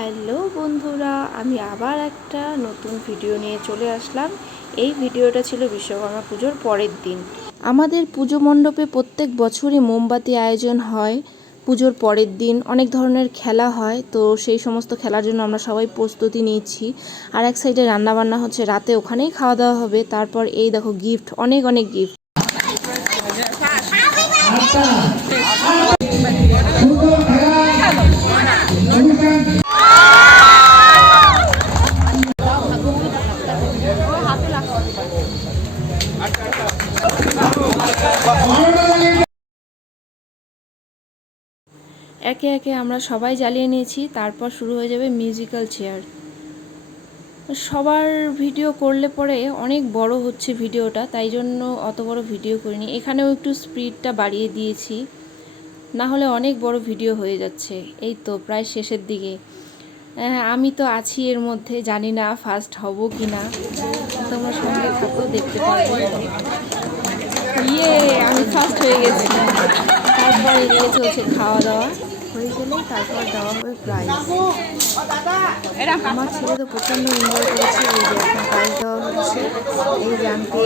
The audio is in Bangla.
হ্যালো বন্ধুরা, আমি আবার একটা নতুন ভিডিও নিয়ে চলে আসলাম। এই ভিডিওটা ছিল বিশ্বকর্মা পুজোর পরের দিন। আমাদের পুজো মণ্ডপে প্রত্যেক বছরই মোমবাতি আয়োজন হয়। পুজোর পরের দিন অনেক ধরনের খেলা হয়, তো সেই সমস্ত খেলার জন্য আমরা সবাই প্রস্তুতি নিচ্ছি। আর এক সাইডে রান্নাবান্না হচ্ছে, রাতে ওখানেই খাওয়া দাওয়া হবে। তারপর এই দেখো গিফট, অনেক অনেক গিফট। একে একে আমরা সবাই জ্বালিয়ে নিয়েছি। তারপর শুরু হয়ে যাবে মিউজিক্যাল চেয়ার। সবার ভিডিও করলে পরে অনেক বড় হচ্ছে ভিডিওটা, তাই জন্য অত বড় ভিডিও করিনি। এখানেও একটু স্পিডটা বাড়িয়ে দিয়েছি, না হলে অনেক বড় ভিডিও হয়ে যাচ্ছে। এই তো প্রায় শেষের দিকে। আমি তো আছি এর মধ্যে, জানি না ফার্স্ট হব কি না। তোমরা সঙ্গে থাকো, দেখতে পারবে। আমি ফার্স্ট হয়ে গেছি। তারপর এদিকে চলছে খাওয়া দাওয়া, হয়ে গেলেই তারপর দেওয়া হবে প্রাইজ। আমার ছেলে তো প্রচণ্ড এনজয় করেছে। এই যে এখন প্রাইজ দেওয়া হচ্ছে, এই জানতে